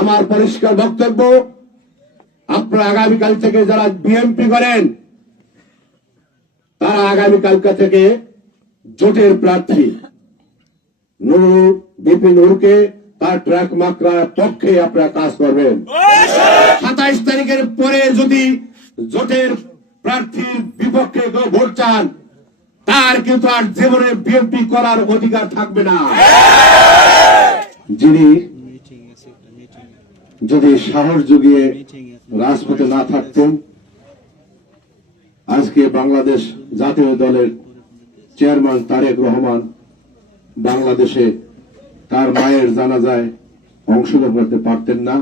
আমার পরিষ্কার বক্তব্য, আপনারা আগামীকাল থেকে যারা বিএনপি করেন তারা আগামীকাল থেকে জোটের প্রার্থী বিপি নূরকে তার ট্র্যাক মাকড়ার পক্ষে আপনারা কাজ করবেন। 27 তারিখের পরে যদি জোটের প্রার্থীর বিপক্ষে ভোট চান তার কিন্তু আর জীবনে বিএনপি করার অধিকার থাকবে না। যিনি যদি সাহস জুগিয়ে রাজপথে না থাকতেন আজকে বাংলাদেশ জাতীয় দলের চেয়ারম্যান তারেক রহমান বাংলাদেশে তার মায়ের জানাজায় অংশগ্রহণ করতে পারতেন না।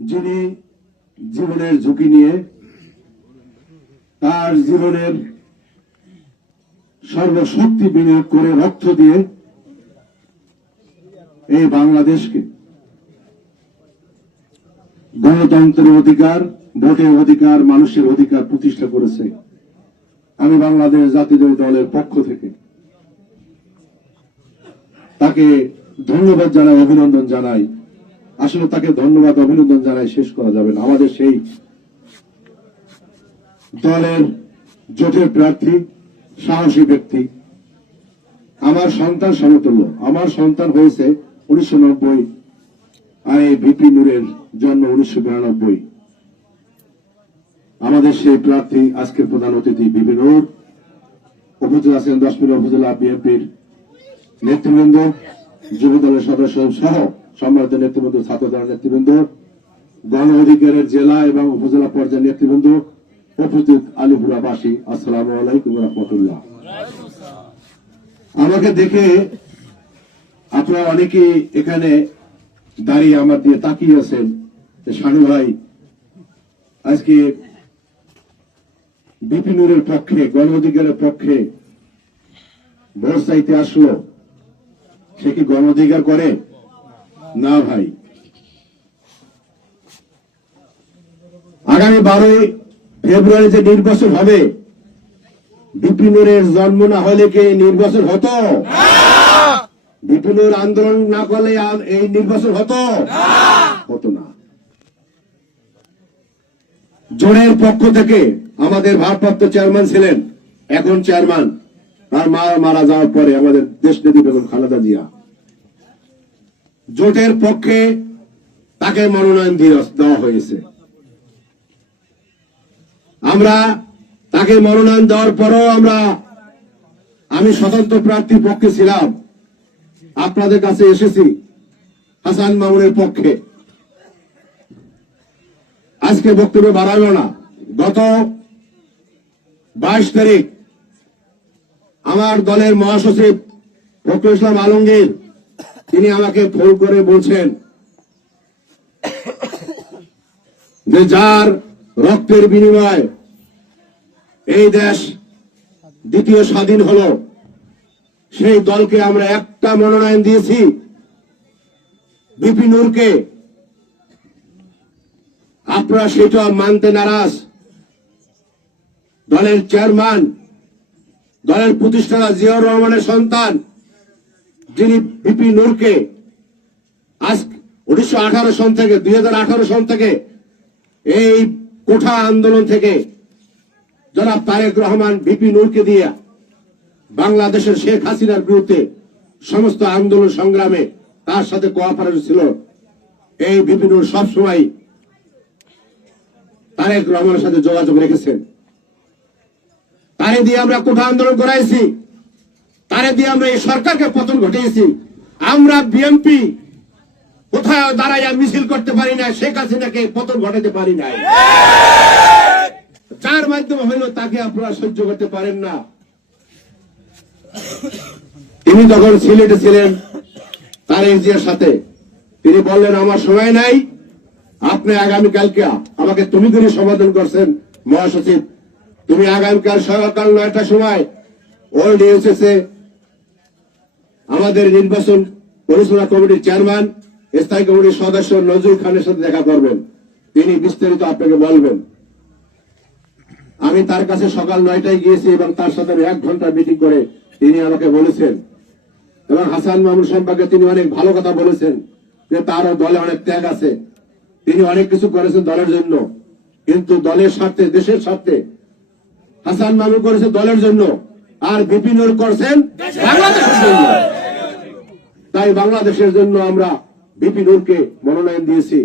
যিনি জীবনের ঝুঁকি নিয়ে তার জীবনের সর্বশক্তি বিনিয়োগ করে রক্ত দিয়ে এই বাংলাদেশকে গণতন্ত্রের অধিকার, ভোটের অধিকার, মানুষের অধিকার প্রতিষ্ঠা করেছে। আমি বাংলাদেশ জাতীয় দলের পক্ষ থেকে তাকে ধন্যবাদ জানাই, অভিনন্দন জানাই। আসলে তাকে ধন্যবাদ অভিনন্দন জানাই শেষ করা যাবে না। আমাদের সেই দলের জোটের প্রার্থী, সাহসী ব্যক্তি, আমার সন্তান সমতুল্য। আমার সন্তান হয়েছে 1990 আর এই ভিপি নূরের জন্ম 1992। আমাদের সেই প্রার্থী আজকের প্রধান অতিথি ভিপি নূর। উপস্থিত আছেন 10 মিনিট উপজেলা বিএনপির নেতৃবৃন্দ, যুব দলের সদস্য সহ সম্মানিত নেতৃবৃন্দ, ছাত্র দলের নেতৃবৃন্দ, গণ অধিকারের জেলা এবং উপজেলা পর্যায়ের নেতৃবৃন্দ, উপস্থিত আলিপুরাবাসী, আসসালামু আলাইকুম রহমতুল্লাহ। আমাকে দেখে আপনারা অনেকে এখানে দাঁড়িয়ে আমার দিয়ে তাকিয়ে আছেন শানু ভাই আজকে বিপি নূরের পক্ষে, গণ অধিকারের পক্ষে ভোট চাইতে আসলো। সে কি গণ অধিকার করে? না ভাই। আগামী 12 ফেব্রুয়ারি যে নির্বাচন হবে, বিপি নূরের জন্ম না হলে কি নির্বাচন হতো? বিপি নূর আন্দোলন না করলে এই নির্বাচন হতো? হতো না। জোটের পক্ষ থেকে আমাদের ভারপ্রাপ্ত চেয়ারম্যান ছিলেন, এখন চেয়ারম্যান, তার মা মারা যাওয়ার পরে আমাদের দেশ নেত্রী বেগম খালেদা জিয়া, জোটের পক্ষে তাকে মনোনয়ন দেওয়া হয়েছে। আমরা তাকে মনোনয়ন দেওয়ার পরও আমি স্বতন্ত্র প্রার্থীর পক্ষে ছিলাম, আপনাদের কাছে এসেছি হাসান মামুনের পক্ষে। আজকে বক্তব্য বাড়ালো না। গত 22 তারিখ আমার দলের মহাসচিব ফখরুল ইসলাম আলমগীর তিনি আমাকে ফোন করে বলছেন যে যার রক্তের বিনিময়ে এই দেশ দ্বিতীয় স্বাধীন হলো, সেই দলকে আমরা একটা মনোনয়ন দিয়েছি, বিপি নূরকে। আপনারা সেটা মানতে নারাজ। দলের চেয়ারম্যান, দলের প্রতিষ্ঠাতা জিয়াউর রহমানের সন্তান যিনি বিপি নূরকে আজ 1918 সন থেকে 2018 সন থেকে এই কোঠা আন্দোলন থেকে জনাব তারেক রহমান বিপি নূরকে দিয়ে বাংলাদেশের শেখ হাসিনার বিরুদ্ধে সমস্ত আন্দোলন সংগ্রামে তার সাথে কোঅপারেশন ছিল। এই বিপি নূর সবসময় তারেক রহমানের সাথে যোগাযোগ রেখেছেন। তারে দিয়ে আমরা কোঠা আন্দোলন করাইছি, তারে দিয়ে আমরা এই সরকারকে পতন ঘটিয়েছি। আমরা বিএনপি কোথায় দাঁড়াইয়া মিছিল করতে পারি না, শেখ হাসিনাকে পতন ঘটাতে পারি নাই। যার মাধ্যমে হইল তাকে আপনারা সহ্য করতে পারেন না। তিনি তখন সিলেটে ছিলেন তারেক জিয়ার সাথে। তিনি বললেন আমার সময় নাই, আপনি আগামীকালকে আমাকে তুমি করে সমাধান করছেন মহাসচিব, তুমি আগামীকাল সকাল 9টার সময় ওল্ড ইউএসএসে আমাদের নির্বাচন পরিচালনা কমিটির চেয়ারম্যান, স্থায়ী কমিটির সদস্য নজরুল খানের সাথে দেখা করবেন, তিনি বিস্তারিত আপনাকে বলবেন। আমি তার কাছে সকাল 9টায় গিয়েছি এবং তার সাথে 1 ঘন্টা মিটিং করে তিনি আমাকে বলেছেন এবং হাসান মাহমুদ সম্পর্কে তিনি অনেক ভালো কথা বলেছেন যে তারও দলে অনেক ত্যাগ আছে, তিনি অনেক কিছু করেছেন দলের জন্য, কিন্তু দলের স্বার্থে, দেশের স্বার্থে হাসান মাহমুদ করেছে দলের জন্য, আর ভিপি নূর করছেন বাংলাদেশের জন্য। তাই বাংলাদেশের জন্য আমরা ভিপি নূরকে মনোনয়ন দিয়েছি।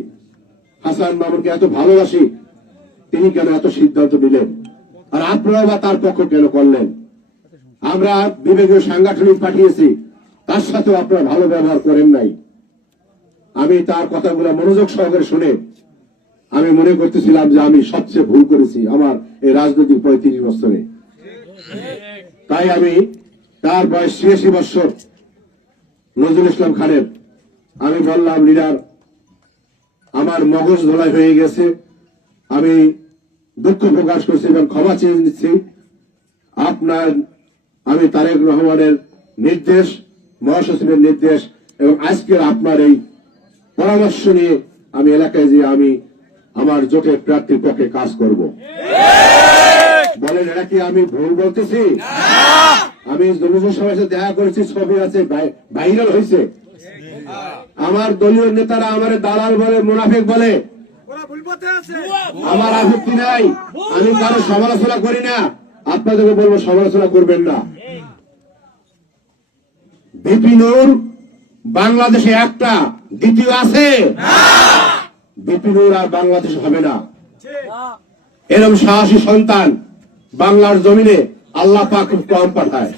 হাসান মাহমুদকে এত ভালোবাসি, তিনি কেন এত সিদ্ধান্ত নিলেন, আর আপনারা বা তার পক্ষ কেন করলেন? আমরা বিবেকীয় সাংগঠনিক পাঠিয়েছি, তার সাথেও আপনারা ভালো ব্যবহার করেন নাই। আমি তার কথাগুলো মনোযোগ সহকারে শুনে আমি মনে করতেছিলাম যে আমি সবচেয়ে ভুল করেছি আমার এই রাজনৈতিক 35 বছরে। তাই আমি তার বয়স 86 বছর নজরুল ইসলাম খানের আমি বললাম, লিডার আমার মগজ ধোলাই হয়ে গেছে, আমি দুঃখ প্রকাশ করছি এবং ক্ষমা চেয়ে নিচ্ছি। আপনার আমি তারেক রহমানের নির্দেশ, মহাসচিবের নির্দেশ এবং আজকের আপনার এই পরামর্শ নিয়ে আমি এলাকায় যে আমি আমার জোটের প্রার্থীর পক্ষে কাজ করব। বলেন এটা কি আমি ভুল বলতেছি? আমি জনসভার সাথে দেখা করেছি, ছবি আছে, ভাইরাল হয়েছে। আমার দলীয় নেতারা আমার দালাল বলে, মুনাফিক বলে, আমার আপত্তি নাই, আমি কারো সমালোচনা করি না, আপনাদেরকে বলবো সমালোচনা করবেন না। ভিপি নূর বাংলাদেশে একটা, দ্বিতীয় আছে, ভিপি নূর আর বাংলাদেশ হবে না। এরকম সাহসী সন্তান বাংলার জমিনে আল্লাহ পাক খুব কম পাঠায়।